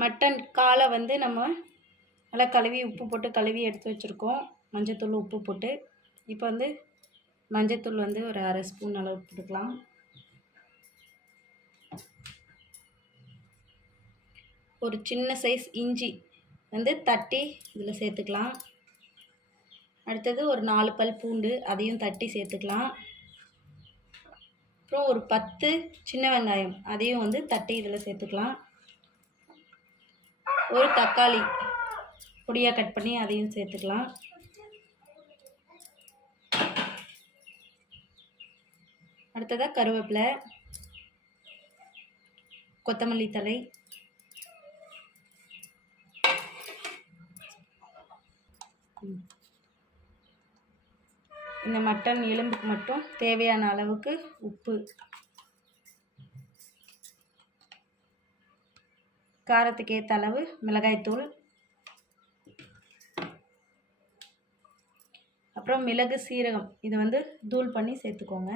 Mutton காலை வந்து நம்ம நல்லா கழுவி உப்பு போட்டு கழுவி எடுத்து வச்சுருக்கோம். மஞ்சத்தூள் உப்பு போட்டு. இப்போ வந்து மஞ்சத்தூள் வந்து ஒரு 1/2 ஸ்பூன் அளவு போட்டுக்கலாம். ஒரு சின்ன சைஸ் இஞ்சி வந்து தட்டி இதில் சேர்த்துக்கலாம். அடுத்தது ஒரு 4 பல் பூண்டு, அதையும் தட்டி சேர்த்துக்கலாம். அப்புறம் ஒரு 10 சின்ன வெங்காயம், அதையும் வந்து தட்டி இதில் சேர்த்துக்கலாம். ஒரு தக்காளி பொடியாக கட் பண்ணி அதையும் சேர்த்துக்கலாம். அடுத்ததாக கருவேப்பிலை, கொத்தமல்லி தழை, இந்த மட்டன் எலும்புக்கு மட்டும் தேவையான அளவுக்கு உப்பு, காரத்துக்கு ஏற்ற அளவு மிளகாய்த்தூள், அப்புறம் மிளகு சீரகம் இதை வந்து தூள் பண்ணி சேர்த்துக்கோங்க.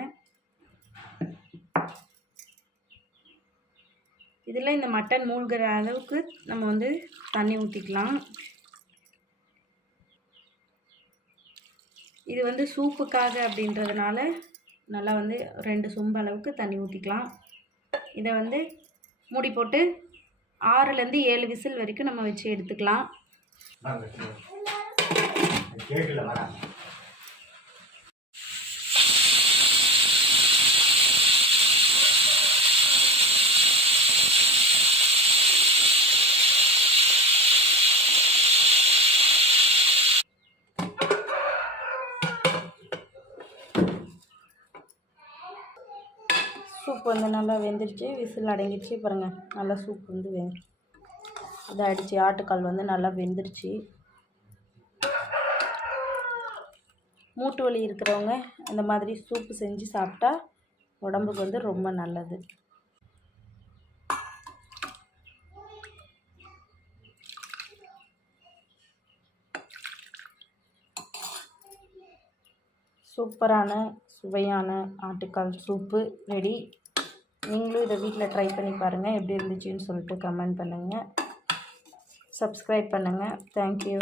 இதில் இந்த மட்டன் மூழ்கிற அளவுக்கு நம்ம வந்து தண்ணி ஊற்றிக்கலாம். இது வந்து சூப்புக்காக அப்படின்றதுனால நல்லா வந்து 2 சொம்பு அளவுக்கு தண்ணி ஊற்றிக்கலாம். இதை வந்து மூடி போட்டு 6லேருந்து 7 விசில் வரைக்கும் நம்ம வச்சு எடுத்துக்கலாம். சூப் வந்து நல்லா வெந்துடுச்சு, விசில் அடங்கிடுச்சு. பாருங்கள், நல்லா சூப் வந்து இதை அடித்து ஆட்டுக்கால் வந்து நல்லா வெந்துடுச்சு. மூட்டு வலி இருக்கிறவங்க இந்த மாதிரி சூப்பு செஞ்சு சாப்பிட்டா உடம்புக்கு வந்து ரொம்ப நல்லது. சூப்பரான சுவையான ஆட்டுக்கால் சூப்பு ரெடி. நீங்களும் இதை வீட்டில் ட்ரை பண்ணி பாருங்கள். எப்படி இருந்துச்சுன்னு சொல்லிட்டு கமெண்ட் பண்ணுங்கள். சப்ஸ்கிரைப் பண்ணுங்கள். தேங்க்யூ.